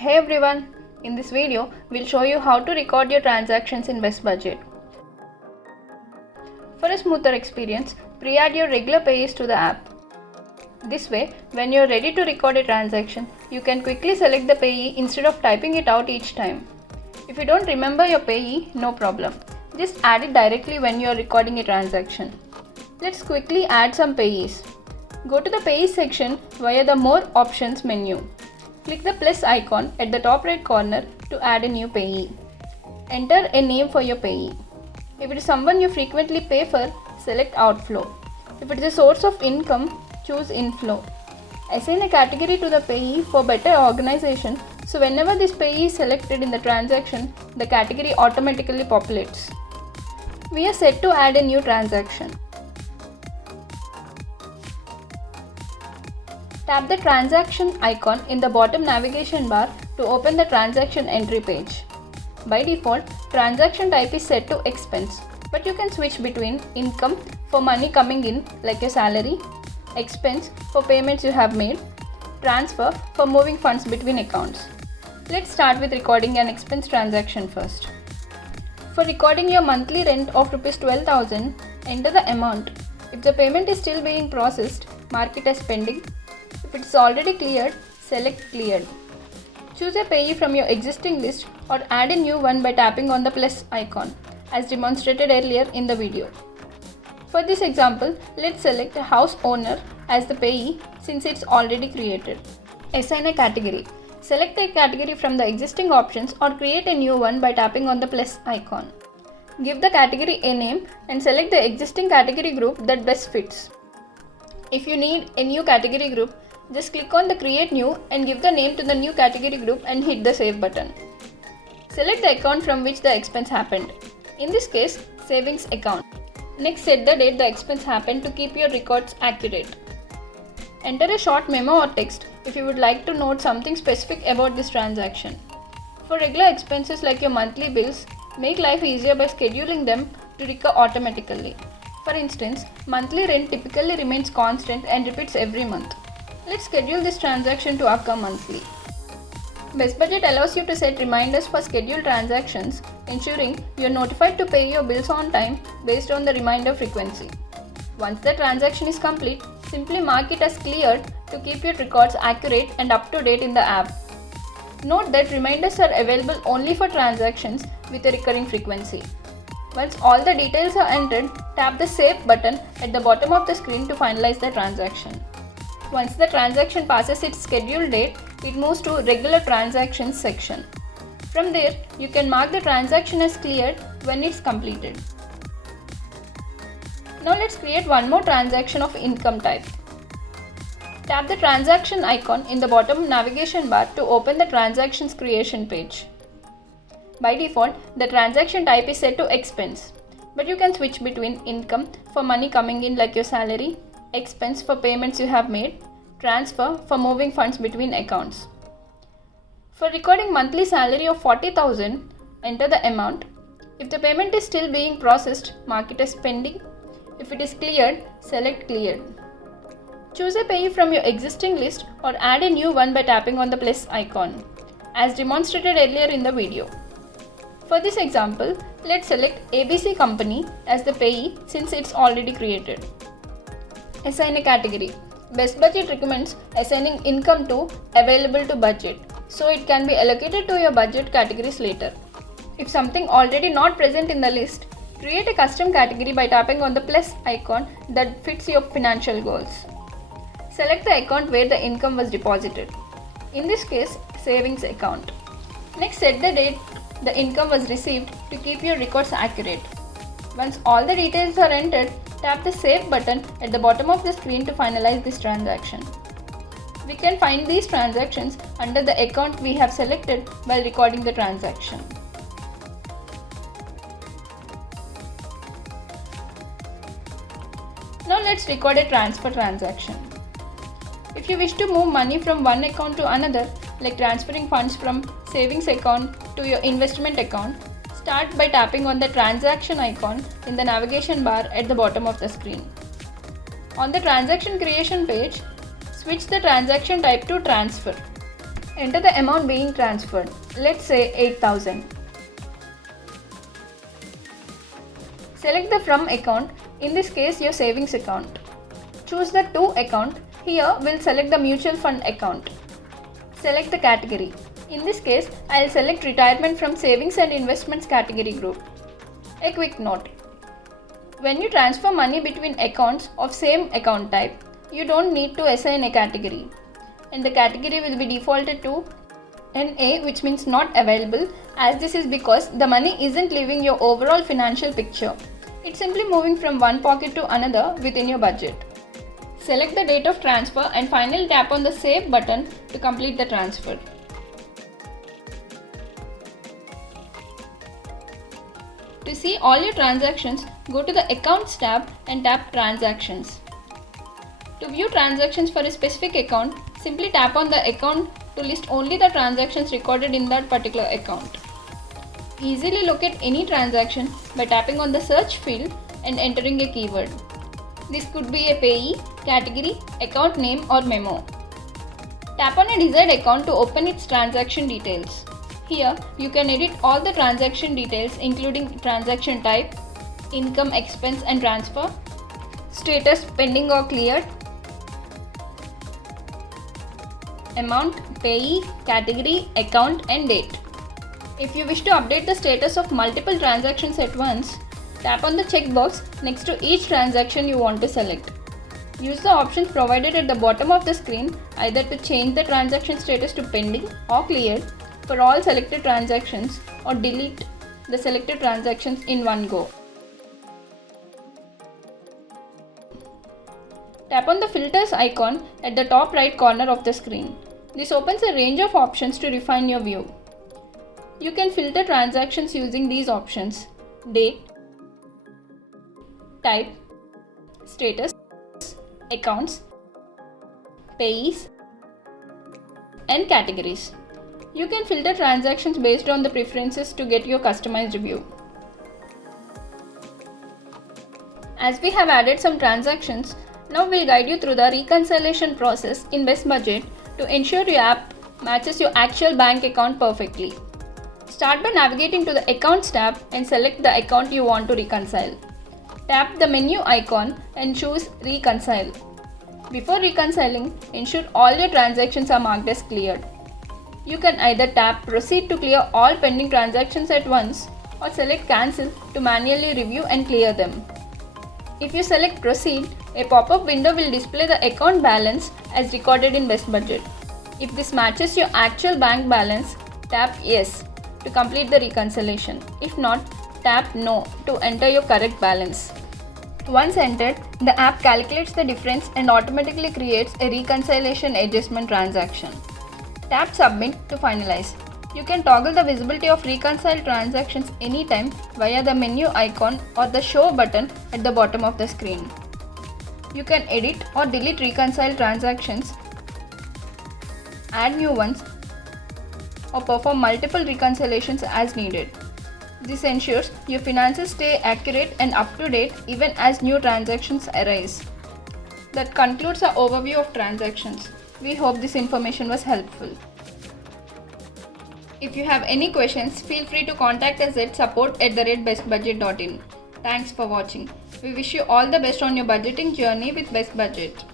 Hey everyone, in this video we'll show you how to record your transactions in Best Budget. For a smoother experience, pre-add your regular payees to the app. This way, when you're ready to record a transaction, you can quickly select the payee instead of typing it out each time. If you don't remember your payee, no problem. Just add it directly when you're recording a transaction. Let's quickly add some payees. Go to the payees section via the More Options menu. Click the plus icon at the top right corner to add a new payee. Enter a name for your payee. If it is someone you frequently pay for, select Outflow. If it is a source of income, choose Inflow. Assign a category to the payee for better organization, so whenever this payee is selected in the transaction, the category automatically populates. We are set to add a new transaction. Tap the transaction icon in the bottom navigation bar to open the transaction entry page. By default, transaction type is set to expense, but you can switch between income for money coming in like your salary, expense for payments you have made, transfer for moving funds between accounts. Let's start with recording an expense transaction first. For recording your monthly rent of Rs 12,000, enter the amount. If the payment is still being processed, mark it as pending. If it is already cleared, select Cleared. Choose a payee from your existing list or add a new one by tapping on the plus icon, as demonstrated earlier in the video. For this example, let's select a house owner as the payee since it's already created. Assign a category. Select a category from the existing options or create a new one by tapping on the plus icon. Give the category a name and select the existing category group that best fits. If you need a new category group, just click on the Create New and give the name to the new category group and hit the Save button. Select the account from which the expense happened. In this case, Savings account. Next, set the date the expense happened to keep your records accurate. Enter a short memo or text if you would like to note something specific about this transaction. For regular expenses like your monthly bills, make life easier by scheduling them to recur automatically. For instance, monthly rent typically remains constant and repeats every month. Let's schedule this transaction to occur monthly. Best Budget allows you to set reminders for scheduled transactions, ensuring you are notified to pay your bills on time based on the reminder frequency. Once the transaction is complete, simply mark it as cleared to keep your records accurate and up to date in the app. Note that reminders are available only for transactions with a recurring frequency. Once all the details are entered, tap the Save button at the bottom of the screen to finalize the transaction. Once the transaction passes its scheduled date, it moves to Regular Transactions section. From there, you can mark the transaction as cleared when it's completed. Now let's create one more transaction of income type. Tap the transaction icon in the bottom navigation bar to open the transactions creation page. By default, the transaction type is set to expense, but you can switch between income for money coming in like your salary, expense for payments you have made, transfer for moving funds between accounts. For recording monthly salary of 40,000, enter the amount. If the payment is still being processed, mark it as pending. If it is cleared, select Cleared. Choose a payee from your existing list or add a new one by tapping on the plus icon, as demonstrated earlier in the video. For this example, let's select ABC Company as the payee since it's already created. Assign a category. Best Budget recommends assigning income to Available to Budget, so it can be allocated to your budget categories later. If something already not present in the list, create a custom category by tapping on the plus icon that fits your financial goals. Select the account where the income was deposited. In this case, Savings account. Next, set the date the income was received to keep your records accurate. Once all the details are entered, tap the Save button at the bottom of the screen to finalize this transaction. We can find these transactions under the account we have selected while recording the transaction. Now let's record a transfer transaction. If you wish to move money from one account to another, like transferring funds from savings account to your investment account, start by tapping on the transaction icon in the navigation bar at the bottom of the screen. On the transaction creation page, switch the transaction type to transfer. Enter the amount being transferred. Let's say 8,000. Select the From account, in this case your savings account. Choose the To account, here we'll select the mutual fund account. Select the category. In this case, I'll select retirement from savings and investments category group. A quick note. When you transfer money between accounts of same account type, you don't need to assign a category. And the category will be defaulted to NA, which means not available, as this is because the money isn't leaving your overall financial picture. It's simply moving from one pocket to another within your budget. Select the date of transfer and finally tap on the Save button to complete the transfer. To see all your transactions, go to the Accounts tab and tap Transactions. To view transactions for a specific account, simply tap on the account to list only the transactions recorded in that particular account. Easily locate any transaction by tapping on the search field and entering a keyword. This could be a payee, category, account name or memo. Tap on a desired account to open its transaction details. Here, you can edit all the transaction details including transaction type, income, expense and transfer, status pending or cleared, amount, payee, category, account and date. If you wish to update the status of multiple transactions at once, tap on the checkbox next to each transaction you want to select. Use the options provided at the bottom of the screen either to change the transaction status to pending or cleared for all selected transactions or delete the selected transactions in one go. Tap on the filters icon at the top right corner of the screen. This opens a range of options to refine your view. You can filter transactions using these options: date, type, status, accounts, payees, and categories. You can filter transactions based on the preferences to get your customized view. As we have added some transactions, now we'll guide you through the reconciliation process in Best Budget to ensure your app matches your actual bank account perfectly. Start by navigating to the Accounts tab and select the account you want to reconcile. Tap the menu icon and choose Reconcile. Before reconciling, ensure all your transactions are marked as cleared. You can either tap Proceed to clear all pending transactions at once or select Cancel to manually review and clear them. If you select Proceed, a pop-up window will display the account balance as recorded in Best Budget. If this matches your actual bank balance, tap Yes to complete the reconciliation. If not, tap No to enter your correct balance. Once entered, the app calculates the difference and automatically creates a reconciliation adjustment transaction. Tap Submit to finalize. You can toggle the visibility of reconciled transactions anytime via the menu icon or the Show button at the bottom of the screen. You can edit or delete reconciled transactions, add new ones, or perform multiple reconciliations as needed. This ensures your finances stay accurate and up to date even as new transactions arise. That concludes our overview of transactions. We hope this information was helpful. If you have any questions, feel free to contact us at support@bestbudget.in. Thanks for watching. We wish you all the best on your budgeting journey with Best Budget.